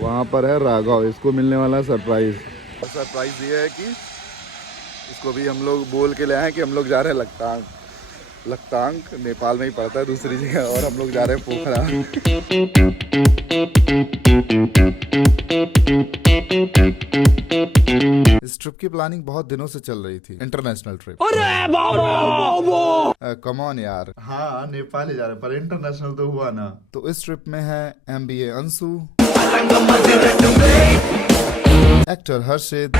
वहाँ पर है राघव, इसको मिलने वाला सरप्राइज। सरप्राइज ये है कि इसको भी हम लोग बोल के ले आए कि हम लोग जा रहे हैं लखतांग। लखतांग नेपाल में ही पड़ता है दूसरी जगह, और हम लोग जा रहे हैं पोखरा। इस ट्रिप की प्लानिंग बहुत दिनों से चल रही थी, इंटरनेशनल ट्रिप। कम ऑन यार, हाँ नेपाल ही जा रहे हैं पर इंटरनेशनल तो हुआ ना। तो इस ट्रिप में है MBA Anshu, actor Harshit,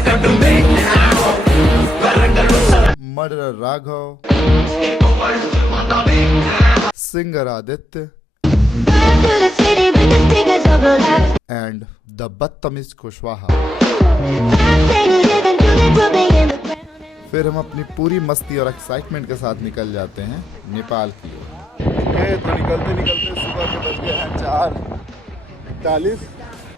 murderer Raghav, singer Aditya and the बदतमीज कुशवाहा। फिर हम अपनी पूरी मस्ती और एक्साइटमेंट के साथ निकल जाते हैं नेपाल की ओर। तो निकलते निकलते सुबह के बज गए हैं 4:41।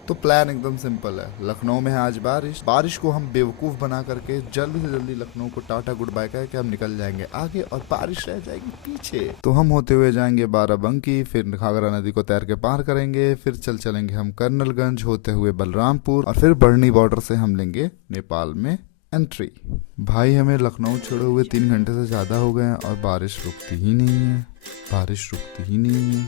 तो प्लान एकदम सिंपल है। लखनऊ में है आज बारिश को हम बेवकूफ़ बना करके जल्दी से जल्दी लखनऊ को टाटा गुड बाय कह के हम निकल जाएंगे आगे, और बारिश रह जाएगी पीछे। तो हम होते हुए जाएंगे बाराबंकी, फिर घाघरा नदी को तैर के पार करेंगे, फिर चलेंगे हम कर्नलगंज होते हुए बलरामपुर, और फिर बढ़नी बॉर्डर से हम लेंगे नेपाल में एंट्री। भाई हमें लखनऊ छोड़े हुए 3 घंटे से ज्यादा हो गए हैं और बारिश रुकती ही नहीं है।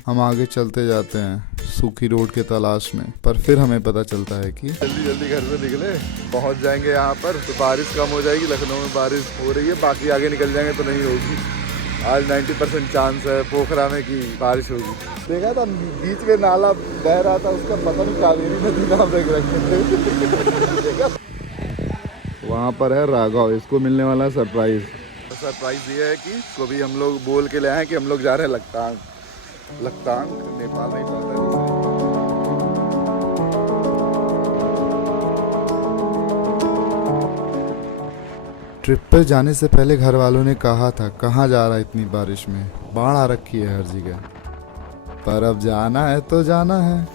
हम आगे चलते जाते हैं सूखी रोड के तलाश में, पर फिर हमें पता चलता है कि जल्दी घर से निकले, पहुंच जाएंगे यहाँ पर तो बारिश कम हो जाएगी। लखनऊ में बारिश हो रही है, बाकी आगे निकल जाएंगे तो नहीं होगी। आज 90% चांस है पोखरा में कि बारिश होगी। देखा था बीच में नाला बह रहा था, उसका पता नहीं कावेरी नदी नाम रख रखे थे। वहाँ पर है राघव, इसको मिलने वाला सरप्राइज। सरप्राइज ये है कि इसको भी हम लोग बोल के ले आए कि हम लोग जा रहे हैं लखतांग। लखतांग नेपाल में ही पड़ता है दूसरी। ट्रिप पे जाने से पहले घर वालों ने कहा था कहाँ जा रहा है इतनी बारिश में, बाढ़ आ रखी है हर जगह। पर अब जाना है तो जाना है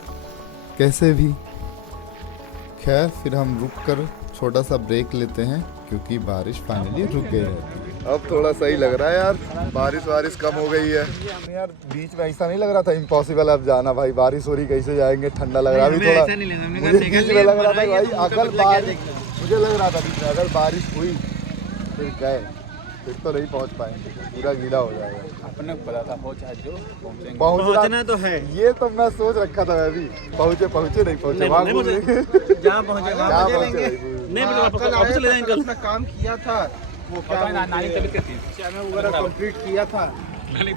कैसे भी। खैर फिर हम रुक कर छोटा सा ब्रेक लेते हैं क्योंकि बारिश फाइनली रुक गई है। अब थोड़ा सही लग रहा है यार, बारिश कम हो गई है। यार बीच में ऐसा नहीं लग रहा था इम्पॉसिबल अब जाना, भाई बारिश हो रही कैसे जाएंगे, ठंडा लग रहा है अभी थोड़ा। मुझे बीच में लग रहा था भाई अगर बारिश, मुझे लग रहा था बीच में अगर बारिश हुई फिर गए, फिर तो नहीं पहुंच पाएंगे, पूरा गीला हो जाएगा। अपने को पता था पहुंचना तो है, ये तो मैं सोच रखा था। मैं भी पहुंचे नहीं पहुंचे, जहाँ पहुंचे कल काम किया था वो क्या नानी तबीयत थी, वगैरह कंप्लीट किया था। नानी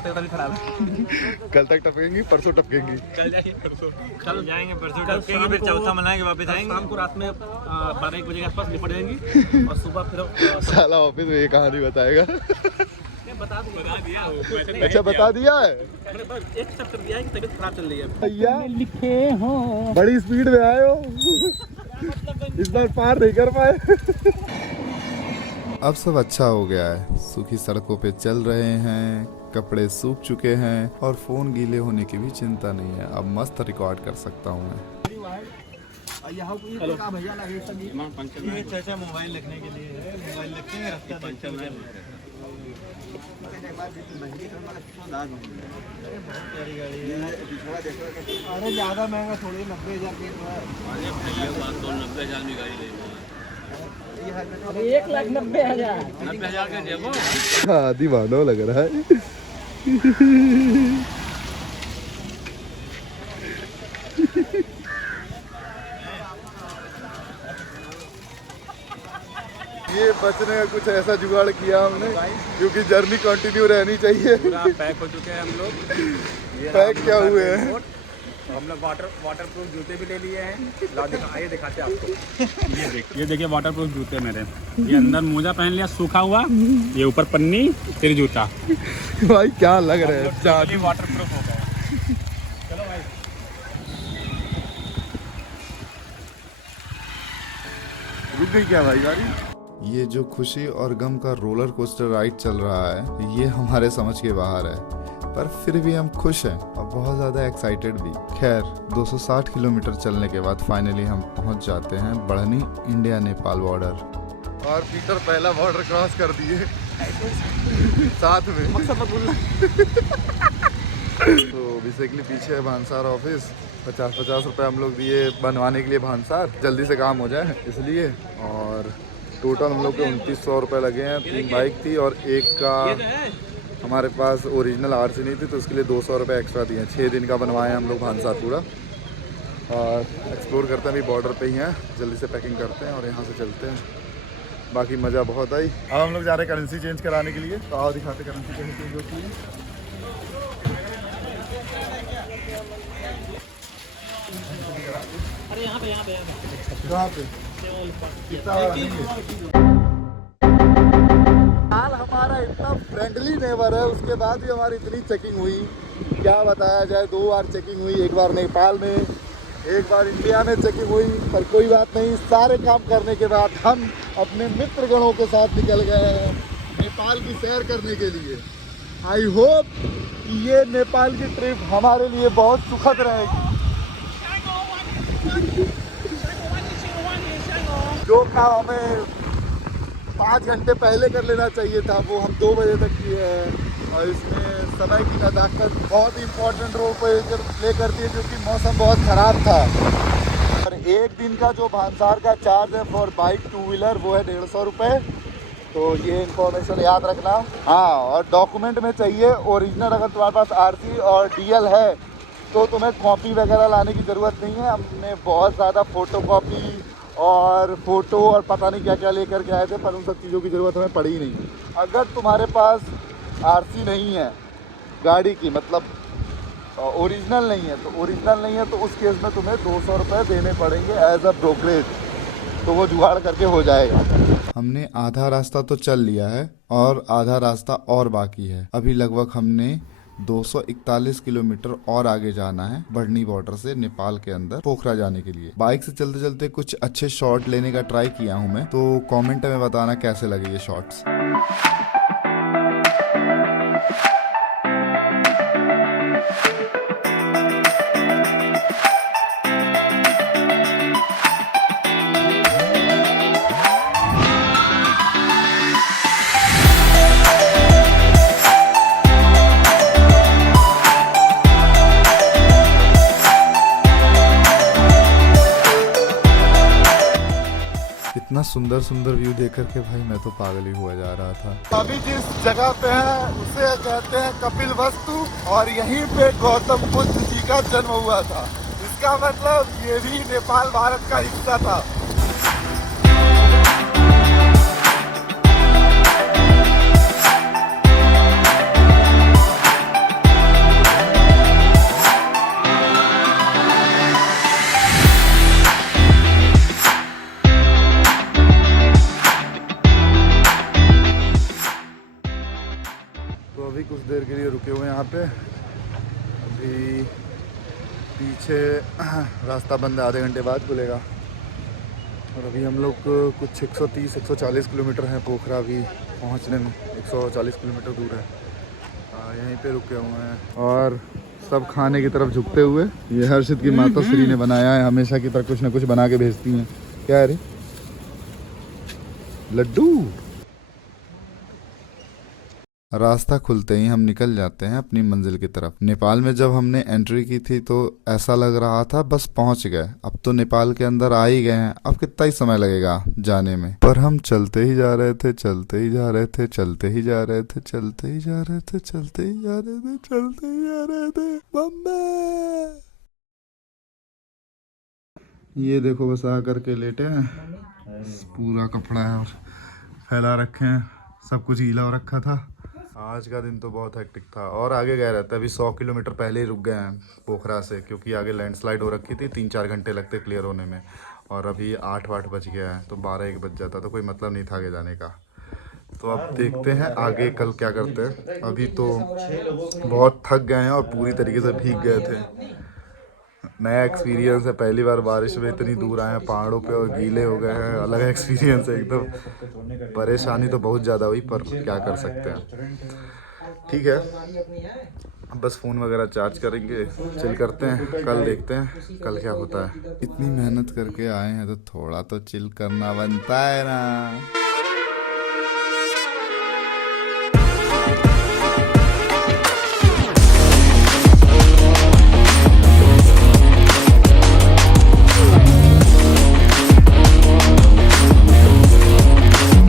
तबीयत खराब है। कल तक टपकेंगी, परसों टपकेंगी। कल जाएंगे परसों टपकेंगी, फिर चौथा मनाएंगे, वापस आएंगे। शाम को रात में 12-1 बजे के आसपास निपट जाएंगी और सुबह फिर साला ऑफिस में ये कहानी बताएगा। बता दिया। अच्छा बता दिया है, एक चैप्टर दिया है कि तबीयत खराब चल रही है भैया, लिखे हो बड़ी स्पीड में आए हो। इस बार पार नहीं कर पाए। अब सब अच्छा हो गया है, सूखी सड़कों पे चल रहे हैं, कपड़े सूख चुके हैं और फोन गीले होने की भी चिंता नहीं है। अब मस्त रिकॉर्ड कर सकता हूँ मैं। मोबाइल रखने के लिए मोबाइल रखेंगे रास्ता अरे ज्यादा महंगा थोड़ी, 90,000 की 90,000 में गाड़ी ले 1,90,000 का जेबो। हाँ दीवाना लग रहा है। ये बचने का कुछ ऐसा जुगाड़ किया हमने क्योंकि जर्नी कंटिन्यू रहनी चाहिए। पैक हो चुके हैं हम लोग। पैक क्या हुए हैं हम लोग, वाटर प्रूफ जूते भी ले लिए हैं। आइए दिखाते हैं आपको। ये देखिए वाटर प्रूफ जूते मेरे, ये अंदर मोजा पहन लिया सूखा हुआ, ये ऊपर पन्नी फिर जूता। भाई क्या लग रहा है, वाटर प्रूफ हो गया। चलो भाई रुक गई क्या भाई गाड़ी। ये जो खुशी और गम का रोलर कोस्टर राइड चल रहा है ये हमारे समझ के बाहर है, पर फिर भी हम खुश हैं और बहुत ज़्यादा एक्साइटेड भी। खैर 260 किलोमीटर चलने के बाद फाइनली हम पहुंच जाते हैं बढ़नी इंडिया नेपाल बॉर्डर। और पीटर पहला बॉर्डर क्रॉस कर दिए साथ में। तो बेसिकली पीछे है भानसार ऑफिस 50-50 रुपये हम लोग दिए बनवाने के लिए भानसार, जल्दी से काम हो जाए इसलिए। और टोटल हम लोग के 2900 रुपये लगे हैं। 3 बाइक थी और एक का हमारे पास ओरिजिनल आरसी नहीं थी तो उसके लिए 200 रुपये एक्स्ट्रा दिए। 6 दिन का बनवाए हैं हम लोग भानसार पूरा। और एक्सप्लोर करते हैं, अभी बॉर्डर पे ही हैं, जल्दी से पैकिंग करते हैं और यहाँ से चलते हैं। बाकी मज़ा बहुत आई। अब हम लोग जा रहे हैं करेंसी चेंज कराने के लिए, तो आओ दिखाते करेंसी कहीं चेंज होती है। अरे यहाँ पे कहाँ पे कितना हाल हमारा इतना फ्रेंडली नेबर है, उसके बाद भी हमारी इतनी चेकिंग हुई, क्या बताया जाए। 2 बार चेकिंग हुई, एक बार नेपाल में, एक बार इंडिया में चेकिंग हुई, पर कोई बात नहीं। सारे काम करने के बाद हम अपने मित्रगणों के साथ निकल गए हैं नेपाल की सैर करने के लिए। आई होप कि ये नेपाल की ट्रिप हमारे लिए बहुत सुखद रहेगी। जो काम हमें 5 घंटे पहले कर लेना चाहिए था वो हम 2 बजे तक किए हैं। और इसमें समय की नज़ाकत बहुत इंपॉर्टेंट रोल प्ले करती है, क्योंकि मौसम बहुत ख़राब था। और एक दिन का जो भानसार का चार्ज है फॉर बाइक 2 व्हीलर वो है 150 रुपये। तो ये इन्फॉर्मेशन याद रखना। हाँ, और डॉक्यूमेंट में चाहिए ओरिजिनल। अगर तुम्हारे पास आरसी और डीएल है तो तुम्हें कॉपी वगैरह लाने की ज़रूरत नहीं है। हमने बहुत ज़्यादा फ़ोटो और पता नहीं क्या क्या लेकर के आए थे, पर उन सब चीज़ों की ज़रूरत हमें पड़ी नहीं। अगर तुम्हारे पास आरसी नहीं है गाड़ी की, मतलब ओरिजिनल नहीं है तो उस केस में तुम्हें 200 रुपये देने पड़ेंगे एज अ ब्रोकरेज। तो वो जुगाड़ करके हो जाएगा। हमने आधा रास्ता तो चल लिया है और आधा रास्ता और बाकी है। अभी लगभग हमने 241 किलोमीटर और आगे जाना है बढ़नी बॉर्डर से नेपाल के अंदर पोखरा जाने के लिए। बाइक से चलते चलते कुछ अच्छे शॉट लेने का ट्राई किया हूँ मैं, तो कमेंट में बताना कैसे लगे ये शॉट्स। इतना सुंदर सुंदर व्यू देख करके भाई मैं तो पागल ही हुआ जा रहा था। अभी जिस जगह पे है उसे कहते हैं कपिल वस्तु, और यहीं पे गौतम बुद्ध जी का जन्म हुआ था। इसका मतलब ये भी नेपाल भारत का हिस्सा था। तो अभी कुछ देर के लिए रुके हुए हैं यहाँ पे। अभी पीछे रास्ता बंद है, आधे घंटे बाद खुलेगा। और अभी हम लोग कुछ 130-140 किलोमीटर है पोखरा अभी पहुँचने में। 140 किलोमीटर दूर है। यहीं पे रुके हुए हैं और सब खाने की तरफ झुकते हुए। ये हर्षित की माता श्री ने बनाया है, हमेशा की तरह कुछ ना कुछ बना के भेजती हैं। क्या है रे? लड्डू। रास्ता खुलते ही हम निकल जाते हैं अपनी मंजिल की तरफ। नेपाल में जब हमने एंट्री की थी तो ऐसा लग रहा था बस पहुंच गए, अब तो नेपाल के अंदर आ ही गए हैं, अब कितना ही समय लगेगा जाने में। पर हम चलते ही जा रहे थे, चलते ही जा रहे थे, चलते ही जा रहे थे, चलते ही जा रहे थे, चलते ही जा रहे थे, चलते ही जा रहे थे। बम्बे ये देखो बस आ करके लेटे हैं, पूरा कपड़ा है और फैला रखे हैं, सब कुछ गीला हो रखा था। आज का दिन तो बहुत हेक्टिक था और आगे गए रहते। अभी 100 किलोमीटर पहले ही रुक गए हैं पोखरा से, क्योंकि आगे लैंडस्लाइड हो रखी थी। 3-4 घंटे लगते क्लियर होने में, और अभी 8 बज गया है, तो 12-1 बज जाता, तो कोई मतलब नहीं था आगे जाने का। तो अब देखते हैं आगे कल क्या करते हैं। अभी तो बहुत थक गए हैं और पूरी तरीके से भीग गए थे। नया एक्सपीरियंस है, पहली बार बारिश में इतनी दूर आए हैं पहाड़ों पे और गीले हो गए हैं। अलग एक्सपीरियंस है एकदम। परेशानी तो बहुत ज़्यादा हुई, पर क्या कर सकते हैं। ठीक है, बस फ़ोन वगैरह चार्ज करेंगे, चिल करते हैं, कल देखते हैं कल क्या होता है। इतनी मेहनत करके आए हैं तो थोड़ा तो चिल करना बनता है ना।